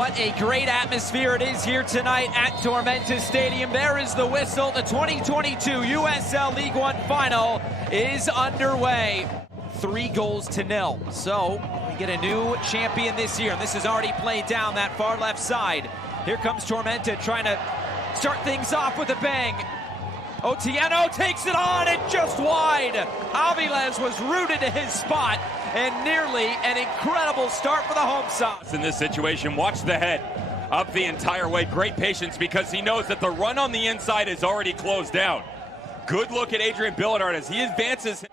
What a great atmosphere it is here tonight at Tormenta Stadium. There is the whistle. The 2022 USL League One Final is underway. 3-0. So we get a new champion this year, and this has already played down that far left side. Here comes Tormenta trying to start things off with a bang. Otieno takes it on and just wide. Aviles was rooted to his spot, and nearly an incredible start for the home side. In this situation, watch the head up the entire way. Great patience because he knows that the run on the inside is already closed down. Good look at Adrian Billard as he advances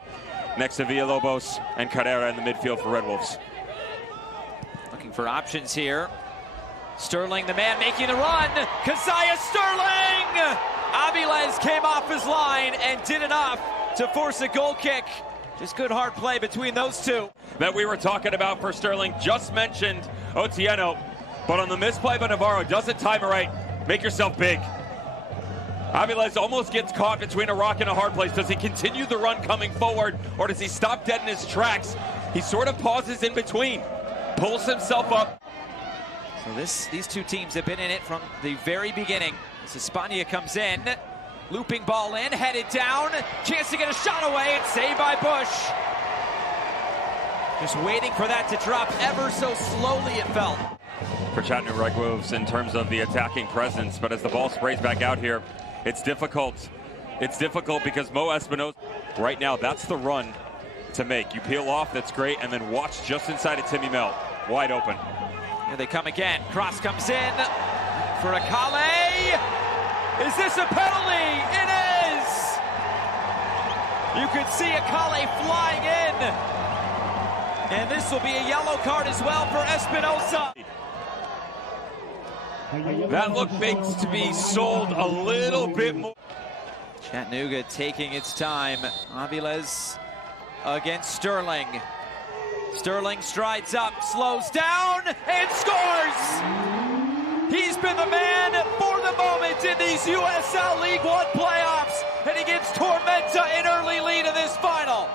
next to Villalobos and Carrera in the midfield for Red Wolves. Looking for options here. Sterling, the man making the run. Kazaiah Sterling! Aviles came off his line and did enough to force a goal kick. Just good hard play between those two. That we were talking about for Sterling, just mentioned Otieno, but on the misplay by Navarro, doesn't time it right. Make yourself big. Aviles almost gets caught between a rock and a hard place. Does he continue the run coming forward, or does he stop dead in his tracks? He sort of pauses in between, pulls himself up. So these two teams have been in it from the very beginning. As Espana comes in, looping ball in, headed down, chance to get a shot away, and saved by Bush. Just waiting for that to drop ever so slowly, it felt. For Chattanooga Red Wolves in terms of the attacking presence, but as the ball sprays back out here, it's difficult. It's difficult because Mo Espinosa, right now, that's the run to make. You peel off, that's great, and then watch just inside of Timmy Mel, wide open. Here they come again. Cross comes in for Akale. Is this a penalty? It is! You could see Akale flying in. And this will be a yellow card as well for Espinosa. That look makes to be sold a little bit more. Chattanooga taking its time. Aviles against Sterling. Sterling strides up, slows down, and scores! He's been the man for the moment in these USL League One playoffs, and he gives Tormenta an early lead in this final.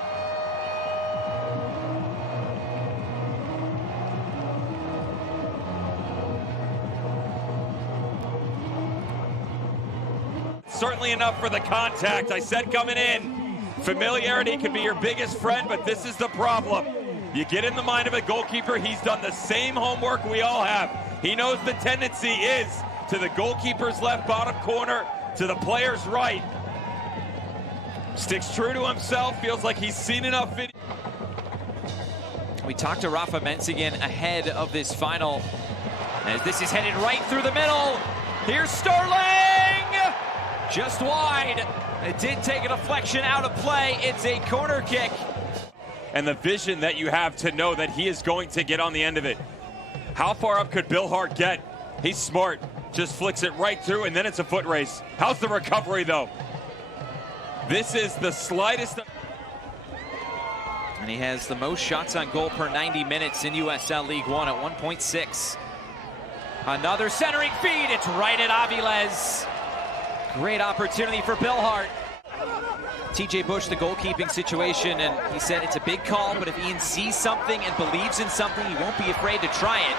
Certainly enough for the contact. I said coming in, familiarity can be your biggest friend, but this is the problem. You get in the mind of a goalkeeper, he's done the same homework we all have. He knows the tendency is to the goalkeeper's left bottom corner, to the player's right. Sticks true to himself, feels like he's seen enough video. We talked to Rafa Menzigan ahead of this final, as this is headed right through the middle. Here's Sterling! Just wide. It did take a deflection out of play. It's a corner kick. And the vision that you have to know that he is going to get on the end of it. How far up could Bill Hart get? He's smart. Just flicks it right through, and then it's a foot race. How's the recovery, though? This is the slightest. And he has the most shots on goal per 90 minutes in USL League One at 1.6. Another centering feed. It's right at Aviles. Great opportunity for Bill Hart. TJ Bush, the goalkeeping situation, and he said it's a big call, but if Ian sees something and believes in something, he won't be afraid to try it.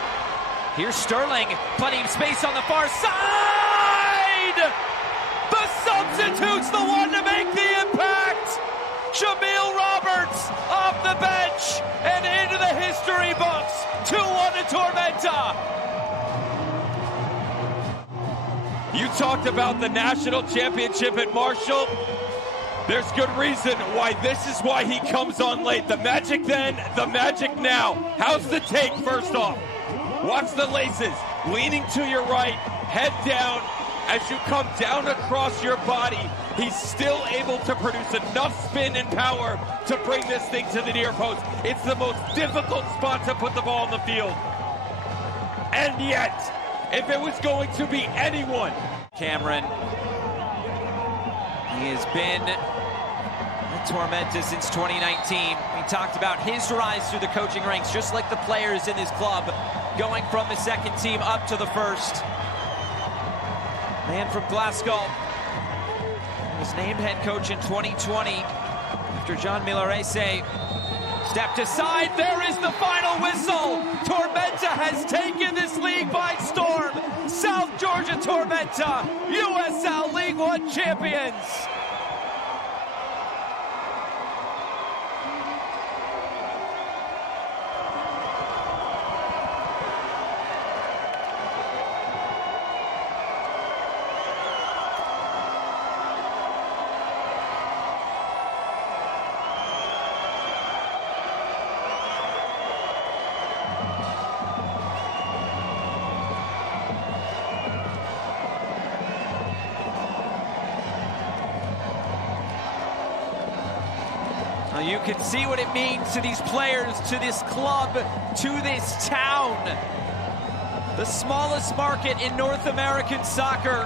Here's Sterling, plenty of space on the far side! The substitute's the one to make the impact! Jamil Roberts off the bench and into the history books. 2-1 to Tormenta. You talked about the national championship at Marshall. There's good reason why this is why he comes on late. The magic then, the magic now. How's the take first off? Watch the laces. Leaning to your right, head down. As you come down across your body, he's still able to produce enough spin and power to bring this thing to the near post. It's the most difficult spot to put the ball in the field. And yet, if it was going to be anyone. Cameron. He has been at Tormenta since 2019. We talked about his rise through the coaching ranks, just like the players in this club, going from the second team up to the first. Man from Glasgow was named head coach in 2020 after John Milarese Stepped aside, there is the final whistle. Tormenta has taken this league by storm. South Georgia Tormenta, USL League One champions. You can see what it means to these players, to this club, to this town. The smallest market in North American soccer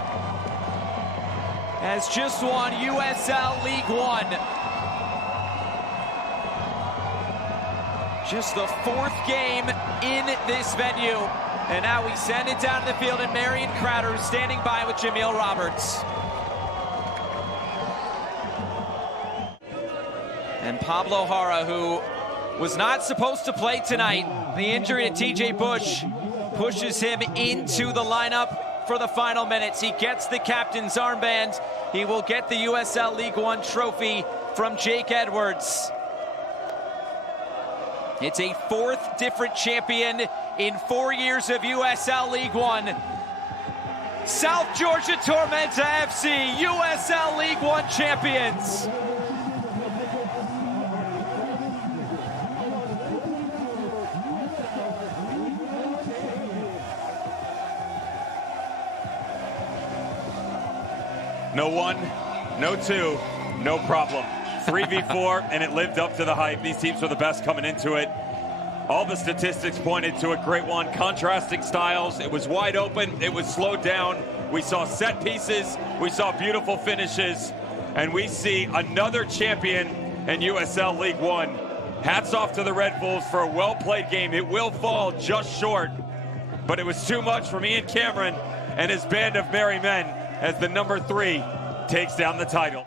has just won USL League One. Just the fourth game in this venue. And now we send it down to the field, and Marion Crowder is standing by with Jamil Roberts. And Pablo Jara, who was not supposed to play tonight, the injury to TJ Bush pushes him into the lineup for the final minutes. He gets the captain's armband. He will get the USL League One trophy from Jake Edwards. It's a fourth different champion in 4 years of USL League One. South Georgia Tormenta FC, USL League One champions. No one, no two, no problem. 3v4, and it lived up to the hype. These teams were the best coming into it. All the statistics pointed to a great one. Contrasting styles. It was wide open. It was slowed down. We saw set pieces. We saw beautiful finishes. And we see another champion in USL League One. Hats off to the Red Wolves for a well-played game. It will fall just short, but it was too much from Ian Cameron and his band of merry men as the number 3 takes down the title.